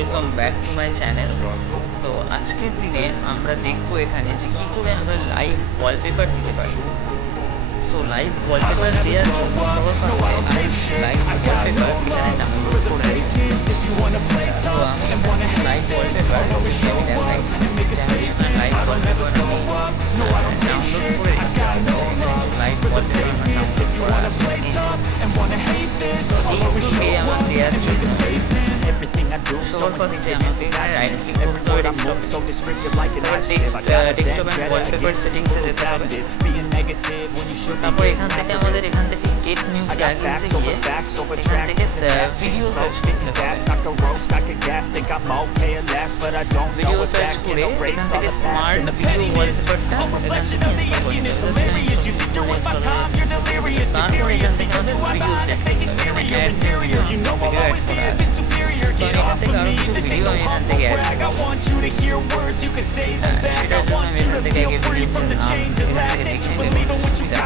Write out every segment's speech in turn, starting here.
Welcome back to my channel. তো আজকের দিনে আমরা দেখবো এখানে যে কী করে আমরা লাইভ ওয়ালপেপার দিতে পারি। সো লাইভ ওয়ালপেপার দেওয়ার জন্য সবার ফার্স্টে লাইভ ওয়ালপেপার এখানে ডাউনলোড করে নিই। তো আমি live wallpaper live wallpaper download করে লাইভ ওয়ালপেপার ডাউনলোড করা আছে। এইগুলোকে আমার দেওয়ার জন্য সবার ফার্স্টে আমাকে এখানে রাইট ক্লিক করতে হবে ডেস্কটপ অ্যান্ড ওয়ালপেপার সেটিংসে যেতে হবে। তারপর এখান থেকে আমাদের গেট নিউ প্লাগইনসে গিয়ে এখান থেকে ভিডিও সার্চ করতে হবে। ভিডিও সার্চ করে এখান থেকে স্মার্ট ভিডিও ওয়ালপেপারটা এখান থেকে ইনস্টল করতে হবে। তারপর এখান থেকে আমাদের ভিডিও সেট করতে হবে। ভিডিও অ্যাড করা আছে। তো আমি এখান থেকে আরও কিছু ভিডিও আমি এখান থেকে অ্যাড করবো। সেটার জন্য আমি এখান থেকে আগে ভিডিওর নাম এখান থেকে দেখে নেব সুবিধা।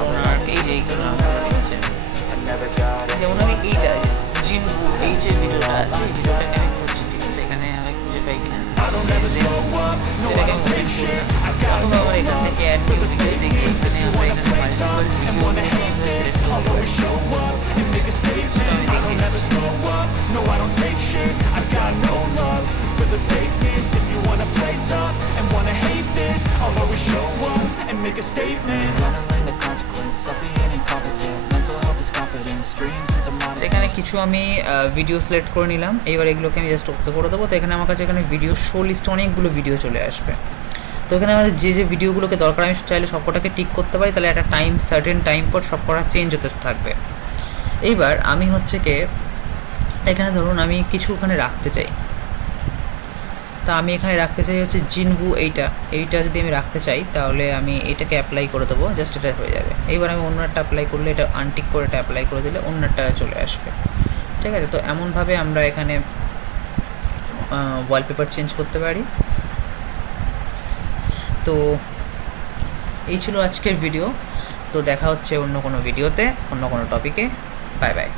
আপনার এই যে এইগুলো আপনারা দেখছেন, যেমন আমি এইটা জিনবু এই যে ভিডিওটা আছে, ভিডিওটাকে আমি খুঁজছি, ঠিক আছে, এখানে আমি খুঁজে পাই কিনা সেটাকে আমি ওপেন করলাম। অথবা আবার এখান থেকে অ্যাড নিউ ভিডিও দেখে এখানে আমরা এখানে মাল্টিপল ভিডিও এখানে কিছু আমি ভিডিও সিলেক্ট করে নিলাম। এইবার এগুলোকে আমি জাস্ট ওকে করে দেবো। তো এখানে আমার কাছে এখানে ভিডিও শো লিস্টে অনেকগুলো ভিডিও চলে আসবে। তো এখানে আমাদের যে যে ভিডিওগুলোকে দরকার আমি চাইলে সবকটাকে টিক করতে পারি, তাহলে একটা সার্টেন টাইম পর সবকটা চেঞ্জ হতে থাকবে। এইবার আমি হচ্ছে কি এখানে ধরুন আমি কিছু ওখানে রাখতে চাই, তা আমি এখানে রাখতে চাই হচ্ছে জিনবু এইটা যদি আমি রাখতে চাই তাহলে আমি এটাকে অ্যাপ্লাই করে দেবো, জাস্ট এটা হয়ে যাবে। এইবার আমি অন্য একটা অ্যাপ্লাই করলে এটা আনটিক করে এটা অ্যাপ্লাই করে দিলে অন্য একটা চলে আসবে, ঠিক আছে। তো এমনভাবে আমরা এখানে ওয়ালপেপার চেঞ্জ করতে পারি। তো এই ছিল আজকের ভিডিও। তো দেখা হচ্ছে অন্য কোনো ভিডিওতে, অন্য কোনো টপিকে। Bye bye.